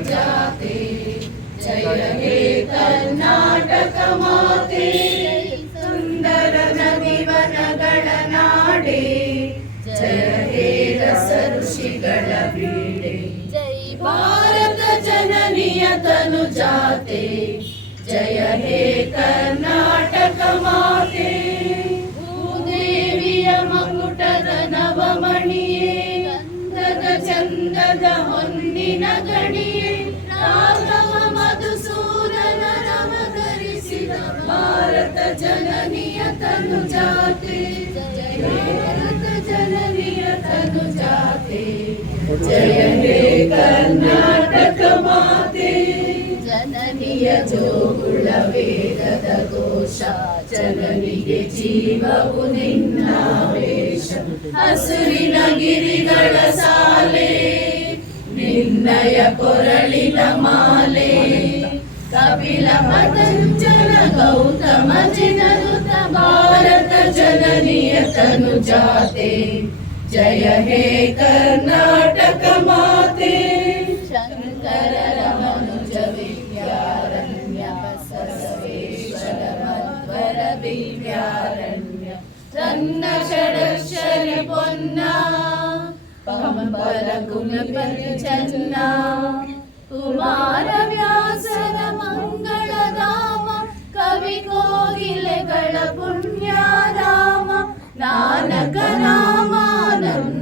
जाते जय हे कर्नाटक माते ಋಷಿಗಳ ಬೀಡೆ ಜೈ ಭಾರತ ಜನನಿಯ ತನು ಜಾತೆ ಜಯ ಹೇ ಕರ್ನಾಟಕ ಮಾತೆ ಭೂದೇವಿಯ ಮಕುಟದ ನವಮಣಿಯೇ ಗಂಧದ ಚಂದದ ಹೊನ್ನಿನ ಗಣಿಯೇ ರಾಘವ ಮಧುಸೂದನ ನವಧರಿಸಿದ ಭಾರತ ಜನನಿಯ ತನು ಜಾತೆ ಜಯ ಜಯ ಹೇ ಕರ್ನಾಟಕ ಮಾತೆ ಜನನಿಯ ಜೋಗುಳ ವೇದದ ಘೋಷ ಜನನಿಗೆ ಜೀವವು ನಿನ್ನ ವೇಷ. ಹಸುರಿನ ಗಿರಿಗಳ ಸಾಲೆ, ನಿನ್ನಯ ಕೊರಳಿನ ಮಾಲೆ. ಕಪಿಲ ಪತಂಜನ ಗೌತಮ ಜಿನರುತ ಭಾರತ ಜನನಿಯ ತನು ಜಾತೆ जय हे कर्नाटक माते शङ्कर रमनुज विद्यारण्य सर्वेश्वर मध्वर दिव्यारण्य तन्न षडक्षरि பொன்னா பம்பர குணபதி சன்னா குமாரவியா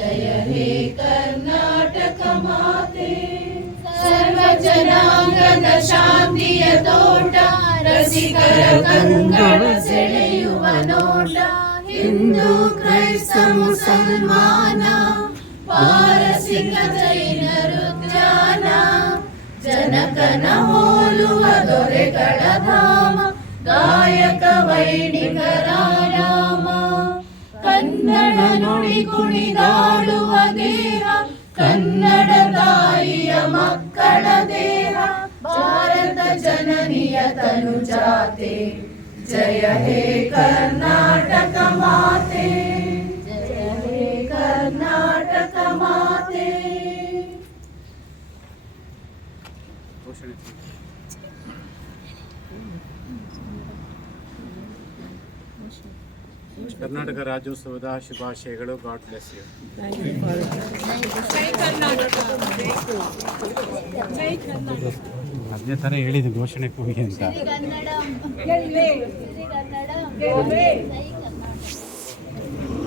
ಜಯ ಹೇ ಕರ್ನಾಟಕ ಮಾತೆ. ಸರ್ವ ಜನಾಂಗದ ಶಾಂತಿಯ ತೋಟ. ರಸಿಕರ ಕಂಗಣ ಸೆಳೆಯುವ ನೋಟ. ಹಿಂದೂ ಕ್ರೈಸ್ತ ಮುಸಲ್ಮಾನ ಪಾರಸಿಕ ಜೈನರು ಜ್ಞಾನ ಜನಕನ ಹೋಲುವ ದೊರೆಗಳ ಧಾಮ. ಗಾಯಕ ವೈಣಿಕರ ರಾಮ ಕನ್ನಡ ನುಡಿ ಕುಣಿದಾಡುವ ದೇಹ ಕನ್ನಡ ತಾಯಿಯ ಮಕ್ಕಳ ದೇಹ ಭಾರತ ಜನನಿಯ ತನು ಜಾತೆ ಜಯ ಹೇ ಕರ್ನಾಟಕ ಮಾತೆ ಜಯ ಹೇ ಕರ್ನಾಟಕ ಮಾತೆ ಘೋಷಣೆ ಕರ್ನಾಟಕ ರಾಜ್ಯೋತ್ಸವದ ಶುಭಾಶಯಗಳು. God bless you. ಅದನ್ನೇ ಥರ ಹೇಳಿದ್ದು ಘೋಷಣೆ ಕೂಗಿ ಅಂತ.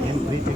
ಏನು ಪ್ರೀತಿ